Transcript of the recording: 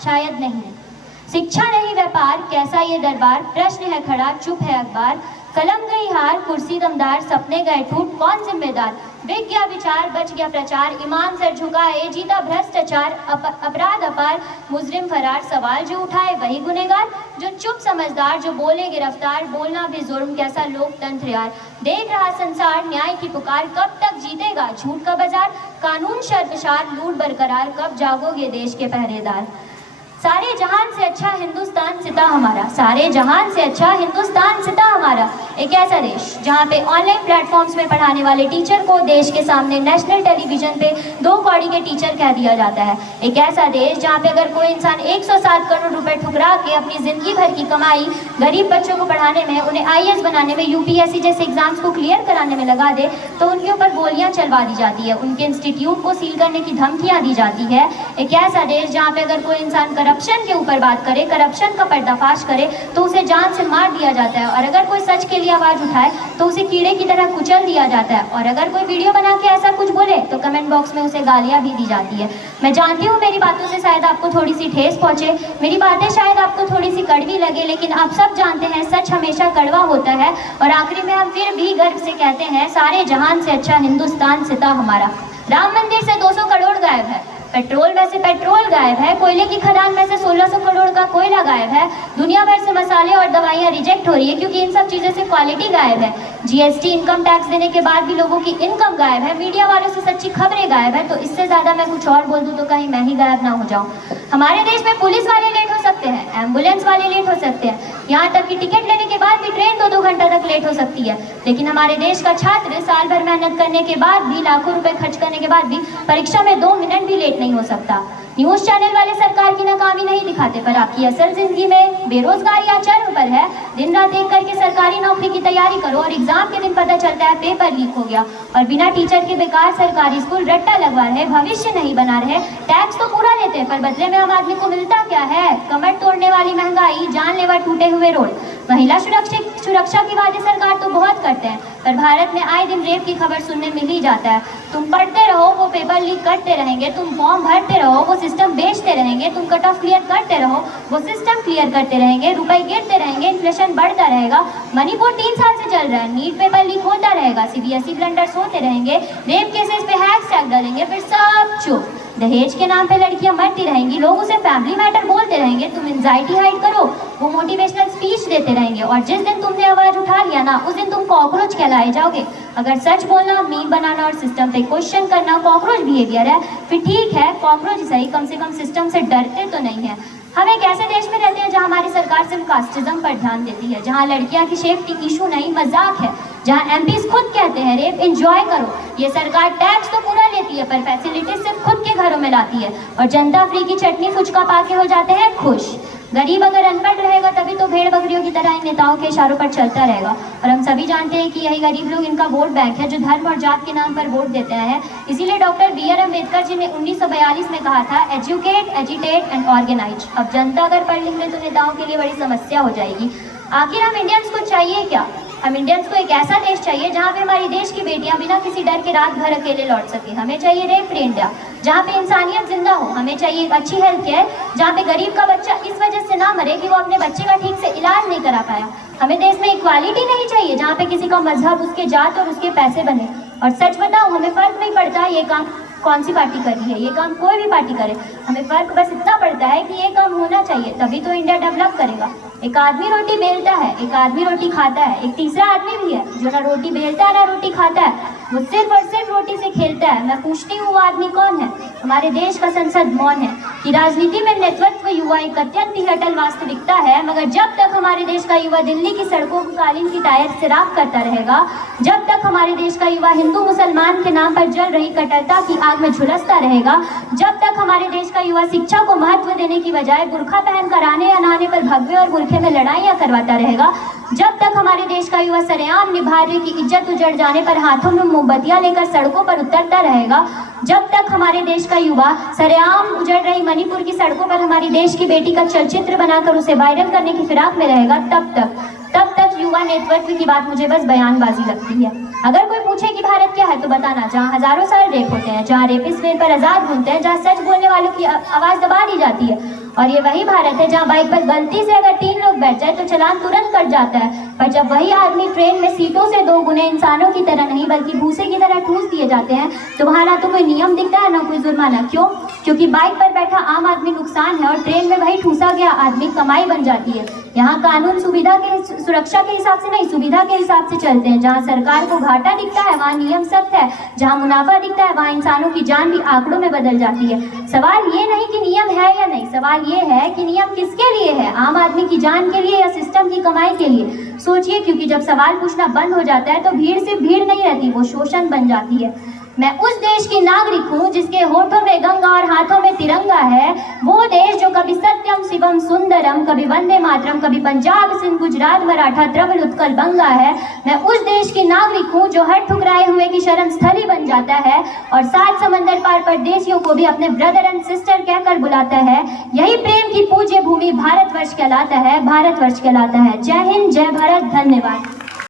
शायद नहीं। शिक्षा नहीं व्यापार, कैसा ये दरबार, प्रश्न है खड़ा, चुप है अखबार। कलम गई हार, कुर्सी दमदार, सपने गए टूट, कौन जिम्मेदार। बिक गया विचार, बच गया प्रचार, ईमान सर झुकाए, जीता भ्रष्टाचार। अपराध अपार, मुजरिम फरार, सवाल जो उठाए वही गुनेगार। जो चुप समझदार, जो बोले गिरफ्तार, बोलना भी जुर्म, कैसा लोकतंत्र यार। देख रहा संसार, न्याय की पुकार, कब तक जीतेगा झूठ का बाजार। कानून शर्मसार, लूट बरकरार, कब जागोगे देश के पहरेदार। सारे जहान से अच्छा हिंदुस्तान सिता हमारा, सारे जहान से अच्छा हिंदुस्तान सिता हमारा। एक ऐसा देश जहाँ पे ऑनलाइन प्लेटफॉर्म्स में पढ़ाने वाले टीचर को देश के सामने नेशनल टेलीविजन पे 2 कौड़ी के टीचर कह दिया जाता है। एक ऐसा देश जहाँ पे अगर कोई इंसान 107 करोड़ रुपए ठुकरा के अपनी जिंदगी भर की कमाई गरीब बच्चों को पढ़ाने में, उन्हें IAS बनाने में, UPSC जैसे एग्जाम्स को क्लियर कराने में लगा दे तो उनके ऊपर गोलियां चलवा दी जाती है, उनके इंस्टीट्यूट को सील करने की धमकियां दी जाती है। एक ऐसा देश जहाँ पे अगर कोई इंसान करप्शन के ऊपर बात करे, करप्शन का पर्दाफाश करे तो उसे जान से मार दिया जाता है, और अगर कोई सच के लिए आवाज उठाए तो उसे कीड़े की तरह कुचल दिया जाता है, और अगर कोई वीडियो बना के ऐसा कुछ बोले तो कमेंट बॉक्स में उसे गालियां भी दी जाती है। मैं जानती हूँ मेरी बातों से शायद आपको थोड़ी सी ठेस पहुंचे, मेरी बातें शायद आपको थोड़ी सी कड़वी लगे, लेकिन आप सब जानते हैं सच हमेशा कड़वा होता है। और आखिरी में हम फिर भी गर्व से कहते हैं, सारे जहान से अच्छा हिंदुस्तान सिता हमारा। राम मंदिर से 200 करोड़ गायब है, पेट्रोल में से पेट्रोल गायब है, कोयले की खदान में से 1600 करोड़ का कोयला गायब है, दुनिया भर से मसाले और दवाइयां रिजेक्ट हो रही है क्योंकि इन सब चीज़ों से क्वालिटी गायब है। GST इनकम टैक्स देने के बाद भी लोगों की इनकम गायब है, मीडिया वालों से सच्ची खबरें गायब है। तो इससे ज़्यादा मैं कुछ और बोल दूँ तो कहीं मैं ही गायब ना हो जाऊँ। हमारे देश में पुलिस वाले लेट हो सकते हैं, एम्बुलेंस वाले लेट हो सकते हैं, यहाँ तक कि टिकट लेने के बाद भी ट्रेन 2-2 घंटा तक लेट हो सकती है, लेकिन हमारे देश का छात्र साल भर मेहनत करने के बाद भी, लाखों रुपए खर्च करने के बाद भी परीक्षा में 2 मिनट भी लेट नहीं हो सकता। न्यूज चैनल वाले सरकार की नाकामी नहीं दिखाते, पर आपकी असल जिंदगी में बेरोजगारी या चरम पर है। दिन रात एक करके सरकारी नौकरी की तैयारी करो और एग्जाम के दिन पता चलता है पेपर लीक हो गया, और बिना टीचर के बेकार सरकारी स्कूल रट्टा लगवा रहे, भविष्य नहीं बना रहे। टैक्स तो पूरा लेते हैं पर बदले में आम आदमी को मिलता क्या है? कमर तोड़ने वाली महंगाई, जानलेवा टूटे हुए रोड। महिला सुरक्षा की वादे सरकार तो बहुत करते हैं, पर भारत में आए दिन रेप की खबर सुनने मिल ही जाता है। तुम पढ़ते रहो, वो पेपर लीक करते रहेंगे, तुम फॉर्म भरते रहो, वो सिस्टम बेचते रहेंगे, तुम कट ऑफ क्लियर करते रहो, वो सिस्टम क्लियर करते रहेंगे, रुपए गिरते रहेंगे, इन्फ्लेशन बढ़ता रहेगा। मणिपुर 3 साल से चल रहा है, नीट पेपर लीक होता रहेगा, CBSE ब्लंडर्स होते रहेंगे, रेप केसेस पे हैशटैग डालेंगे, फिर सब चुप। दहेज के नाम पे लड़कियां मरती रहेंगी, लोग उसे फैमिली मैटर बोलते रहेंगे, तुम एंजाइटी हाइड करो, वो मोटिवेशनल स्पीच देते रहेंगे, और जिस दिन तुमने आवाज उठा लिया ना, उस दिन तुम कॉकरोच कहलाए जाओगे। अगर सच बोलना, मीम बनाना और सिस्टम पे क्वेश्चन करना कॉकरोच बिहेवियर है, फिर ठीक है, कॉकरोच सही, कम से कम सिस्टम से डरते तो नहीं है। हम एक ऐसे देश में रहते हैं जहाँ हमारी सरकार सिर्फ कास्टिज्म पर ध्यान देती है, जहाँ लड़कियाँ की सेफ्टी इशू नहीं मजाक है, जहाँ MPs खुद कहते हैं रेप एंजॉय करो। ये सरकार टैक्स तो पूरा लेती है पर फैसिलिटीज सिर्फ खुद के घरों में लाती है, और जनता फ्री की चटनी फुचका पाके हो जाते हैं खुश। गरीब अगर अनपढ़ रहेगा तभी तो भेड़ बकरियों की तरह इन नेताओं के इशारों पर चलता रहेगा, और हम सभी जानते हैं कि यही गरीब लोग इनका वोट बैंक है जो धर्म और जात के नाम पर वोट देते हैं। इसीलिए डॉक्टर BR अम्बेडकर जी ने 1942 में कहा था, एजुकेट, एजिटेट एंड ऑर्गेनाइज। अब जनता अगर पढ़ लिख ले तो नेताओं के लिए बड़ी समस्या हो जाएगी। आखिर हम इंडियंस को चाहिए क्या? हम इंडियंस को एक ऐसा देश चाहिए जहाँ पे हमारी देश की बेटियां बिना किसी डर के रात भर अकेले लौट सके। हमें चाहिए रेप फ्री इंडिया जहाँ पे इंसानियत जिंदा हो। हमें चाहिए एक अच्छी हेल्थ केयर जहाँ पे गरीब का बच्चा इस वजह से ना मरे कि वो अपने बच्चे का ठीक से इलाज नहीं करा पाया। हमें देश में इक्वालिटी नहीं चाहिए जहाँ पे किसी का मजहब, उसके जात और उसके पैसे बने। और सच बताओ, हमें फर्क नहीं पड़ता ये काम कौन सी पार्टी कर रही है, ये काम कोई भी पार्टी करे, हमें फर्क बस इतना पड़ता है कि ये काम होना चाहिए, तभी तो इंडिया डेवलप करेगा। एक आदमी रोटी बेलता है, एक आदमी रोटी खाता है, एक तीसरा आदमी भी है जो ना रोटी बेलता है ना रोटी खाता है, वो सिर्फ और सिर्फ रोटी से खेलता है। मैं पूछती हूँ वो आदमी कौन है? हमारे देश का संसद मौन है कि राजनीति में नेतृत्व युवा एक अत्यंत ही अटल वास्तविकता है, मगर जब तक हमारे देश का युवा दिल्ली की सड़कों को कालीन की टायर से राख करता रहेगा, जब तक हमारे देश का युवा हिंदू मुसलमान के नाम पर जल रही कट्टरता की आग में झुलसता रहेगा, जब तक हमारे देश का युवा शिक्षा को महत्व देने की बजाय बुर्खा पहनकर आने या नहाने पर भगवे और बुरखे में लड़ाइयाँ करवाता रहेगा, जब तक हमारे देश का युवा सरेआम निभारे की इज्जत उजड़ जाने पर हाथों में मोमबत्तियां लेकर सड़कों पर उतरता रहेगा, जब तक हमारे देश का युवा सरेआम उजड़ रही मणिपुर की सड़कों पर हमारी देश की बेटी का चलचित्र बनाकर उसे वायरल करने की फिराक में रहेगा, तब तक युवा नेतृत्व की बात मुझे बस बयानबाजी लगती है। अगर कोई पूछे कि भारत क्या है तो बताना, जहाँ हजारों साल रेप होते हैं, जहाँ रेपिस्ट वेल पर आजाद घूमते हैं, जहाँ सच बोलने वालों की आवाज दबा दी जाती है और ये वही भारत है जहाँ बाइक पर गलती से अगर 3 लोग बैठ जाए तो चालान तुरंत कट जाता है, पर जब वही आदमी ट्रेन में सीटों से 2 गुने इंसानों की तरह नहीं बल्कि भूसे की तरह ठूस दिए जाते हैं, तो वहाँ ना तो कोई नियम दिखता है ना कोई जुर्माना। क्यों? क्योंकि बाइक पर बैठा आम आदमी नुकसान है और ट्रेन में वही ठूसा गया आदमी कमाई बन जाती है। यहाँ कानून सुरक्षा के हिसाब से नहीं, सुविधा के हिसाब से चलते हैं। जहाँ सरकार को घाटा दिखता है वहाँ नियम सख्त है, जहाँ मुनाफा दिखता है वहाँ इंसानों की जान भी आंकड़ों में बदल जाती है। सवाल ये नहीं कि नियम है या नहीं, सवाल ये है कि नियम किसके लिए है, आम आदमी की जान के लिए या सिस्टम की कमाई के लिए। सोचिए, क्योंकि जब सवाल पूछना बंद हो जाता है तो भीड़ सिर्फ भीड़ नहीं रहती, वो शोषण बन जाती है। मैं उस देश की नागरिक हूँ जिसके होठों में गंगा और हाथों में तिरंगा है, वो देश जो कभी सत्यम शिवम सुंदरम, कभी वंदे मातरम, कभी पंजाब सिंध गुजरात मराठा द्रविड़ उत्कल बंगा है। मैं उस देश की नागरिक हूँ जो हर ठुकराए हुए की शरण स्थली बन जाता है और 7 समंदर पार परदेशियों को भी अपने ब्रदर एंड सिस्टर कहकर बुलाता है। यही प्रेम की पूज्य भूमि भारतवर्ष कहलाता है, भारतवर्ष कहलाता है। जय हिंद, जय भारत, धन्यवाद।